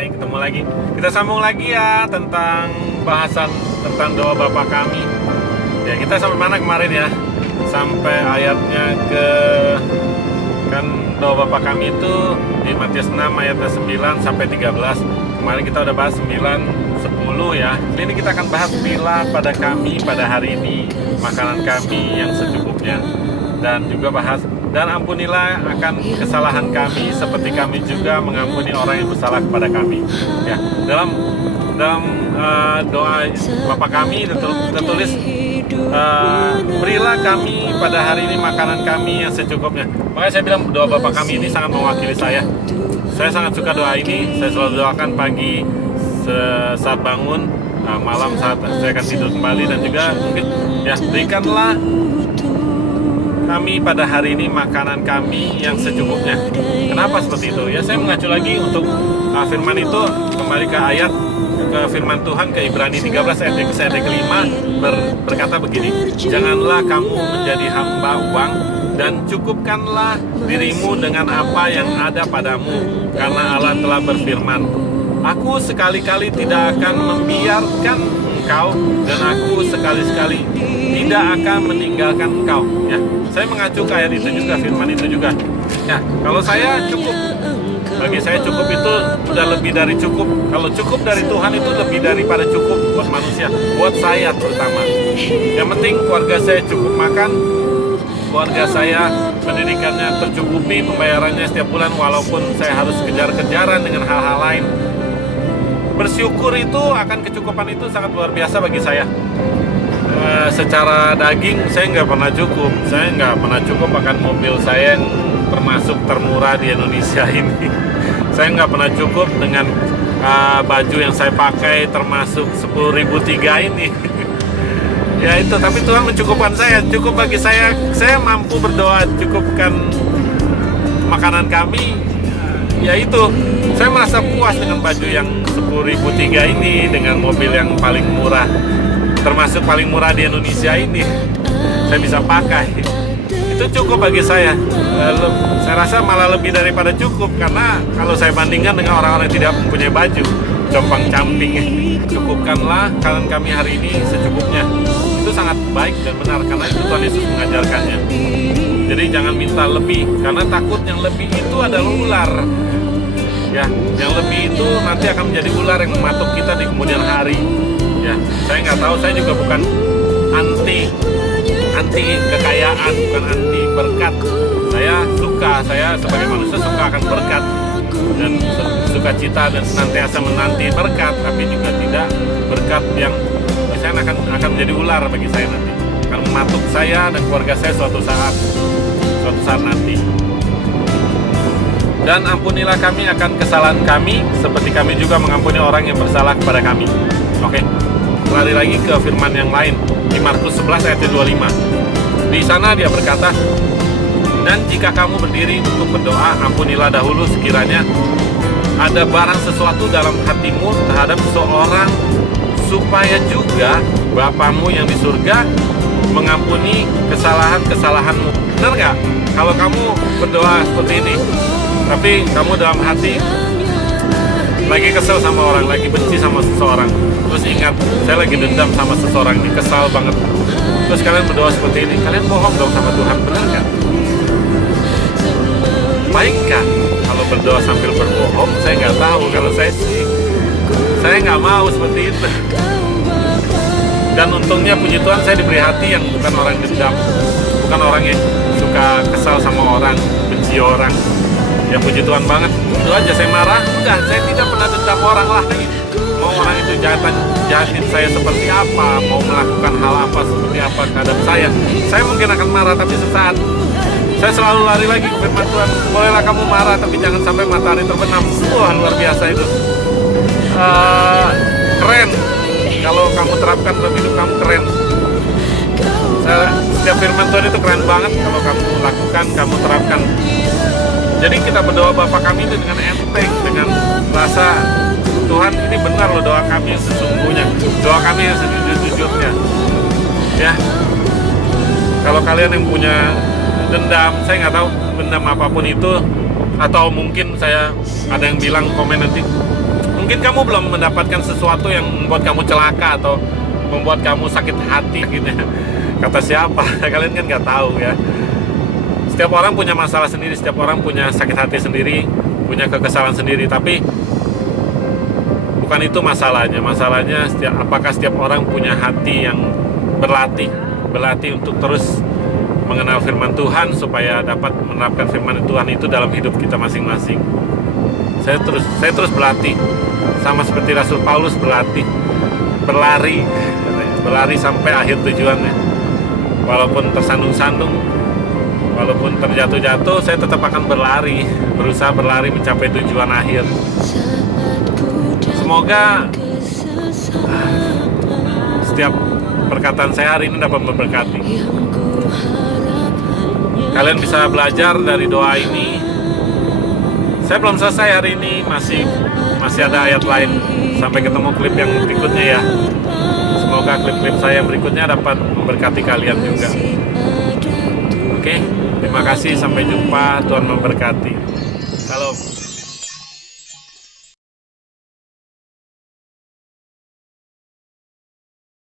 Hai, ketemu lagi. Kita sambung lagi ya tentang bahasan tentang doa Bapa kami. Ya, kita sampai mana kemarin ya? Sampai ayatnya ke kan doa Bapa kami itu di Matius 6 ayatnya 9 sampai 13. Kemarin kita udah bahas 9, 10 ya. Ini kita akan bahas bila pada kami pada hari ini makanan kami yang secukupnya. Dan juga bahas dan ampunilah akan kesalahan kami seperti kami juga mengampuni orang yang bersalah kepada kami. Ya, dalam doa Bapa kami tertulis berilah kami pada hari ini makanan kami yang secukupnya. Makanya saya bilang doa Bapa kami ini sangat mewakili saya. Saya sangat suka doa ini. Saya selalu doakan pagi saat bangun, malam saat saya akan tidur kembali, dan juga mungkin ya berikanlah kami pada hari ini makanan kami yang secukupnya. Kenapa seperti itu? Ya, saya mengacu lagi untuk firman itu, kembali ke ayat ke firman Tuhan ke Ibrani 13 ayat ke-5 berkata begini, janganlah kamu menjadi hamba uang dan cukupkanlah dirimu dengan apa yang ada padamu, karena Allah telah berfirman, aku sekali-kali tidak akan membiarkan engkau dan aku sekali-sekali tidak akan meninggalkan engkau. Ya, saya mengacu ke ayat itu juga, firman itu juga. Ya, kalau saya cukup, bagi saya cukup itu udah lebih dari cukup. Kalau cukup dari Tuhan itu lebih daripada cukup buat manusia, buat saya terutama. Yang penting keluarga saya cukup makan, keluarga saya pendidikannya tercukupi, pembayarannya setiap bulan, walaupun saya harus kejar-kejaran dengan hal-hal lain. Bersyukur itu akan kecukupan itu sangat luar biasa bagi saya. Secara daging saya nggak pernah cukup. Saya nggak pernah cukup akan mobil saya yang termasuk termurah di Indonesia ini. Saya nggak pernah cukup dengan baju yang saya pakai termasuk 10.003 ini. Ya itu, tapi Tuhan mencukupkan saya. Cukup bagi saya mampu berdoa cukupkan makanan kami. Ya itu, saya merasa puas dengan baju yang 10.003 ini, dengan mobil yang paling murah, termasuk paling murah di Indonesia ini. Saya bisa pakai. Itu cukup bagi saya. Saya rasa malah lebih daripada cukup, karena kalau saya bandingkan dengan orang-orang yang tidak mempunyai baju, compang-camping. Cukupkanlah makanan kami hari ini secukupnya. Itu sangat baik dan benar, karena itu Tuhan Yesus mengajarkannya. Jadi jangan minta lebih, karena takut yang lebih itu adalah ular. Ya, yang lebih itu nanti akan menjadi ular yang mematuk kita di kemudian hari. Ya, saya nggak tahu, saya juga bukan anti kekayaan, bukan anti berkat. Saya sebagai manusia suka akan berkat dan suka cita dan senantiasa menanti berkat, tapi juga tidak berkat yang misalnya akan menjadi ular bagi saya nanti, akan mematuk saya dan keluarga saya suatu saat nanti. Dan ampunilah kami akan kesalahan kami seperti kami juga mengampuni orang yang bersalah kepada kami. Oke, lari lagi ke firman yang lain di Markus 11 ayat 25. Di sana dia berkata, dan jika kamu berdiri untuk berdoa, ampunilah dahulu sekiranya ada barang sesuatu dalam hatimu terhadap seorang, supaya juga Bapamu yang di surga mengampuni kesalahan-kesalahanmu. Benar nggak? Kalau kamu berdoa seperti ini, tapi kamu dalam hati lagi kesel sama orang, lagi benci sama seseorang, terus ingat, saya lagi dendam sama seseorang ini, kesal banget, terus kalian berdoa seperti ini, kalian bohong dong sama Tuhan, benar nggak? Baikkah kalau berdoa sambil berbohong? Saya nggak tahu. Kalau saya nggak mau seperti itu. Dan untungnya puji Tuhan saya diberi hati yang bukan orang dendam, bukan orang yang suka kesal sama orang, benci orang. Ya puji Tuhan banget. Itu aja, saya marah, udah, saya tidak pernah dendam orang lain. Mau orang itu jahatin saya seperti apa, mau melakukan hal apa seperti apa terhadap saya mungkin akan marah, tapi sesaat saya selalu lari lagi ke firman Tuhan. Bolehlah kamu marah, tapi jangan sampai matahari terbenam. Wah, luar biasa itu. Keren. Kalau kamu terapkan dalam hidup kamu, keren. Setiap firman Tuhan itu keren banget kalau kamu lakukan, kamu terapkan. Jadi kita berdoa Bapa kami itu dengan enteng, dengan rasa Tuhan ini benar loh, doa kami yang sesungguhnya, doa kami yang sejujur-jujurnya. Ya, kalau kalian yang punya dendam, saya nggak tahu dendam apapun itu, atau mungkin saya ada yang bilang komen nanti, Mungkin kamu belum mendapatkan sesuatu yang membuat kamu celaka atau membuat kamu sakit hati gitu. Kata siapa? Kalian kan nggak tahu ya. Setiap orang punya masalah sendiri, setiap orang punya sakit hati sendiri, punya kekesalan sendiri. Tapi bukan itu masalahnya. Masalahnya apakah setiap orang punya hati yang berlatih untuk terus mengenal firman Tuhan supaya dapat menerapkan firman Tuhan itu dalam hidup kita masing-masing. Saya terus berlatih, sama seperti Rasul Paulus berlari sampai akhir tujuannya. Walaupun tersandung-sandung, walaupun terjatuh-jatuh, saya tetap akan berusaha berlari mencapai tujuan akhir. Semoga setiap perkataan saya hari ini dapat memberkati. Kalian bisa belajar dari doa ini. Saya belum selesai hari ini, masih ada ayat lain. Sampai ketemu klip yang berikutnya ya. Semoga klip-klip saya yang berikutnya dapat memberkati kalian juga. Oke, terima kasih, sampai jumpa. Tuhan memberkati.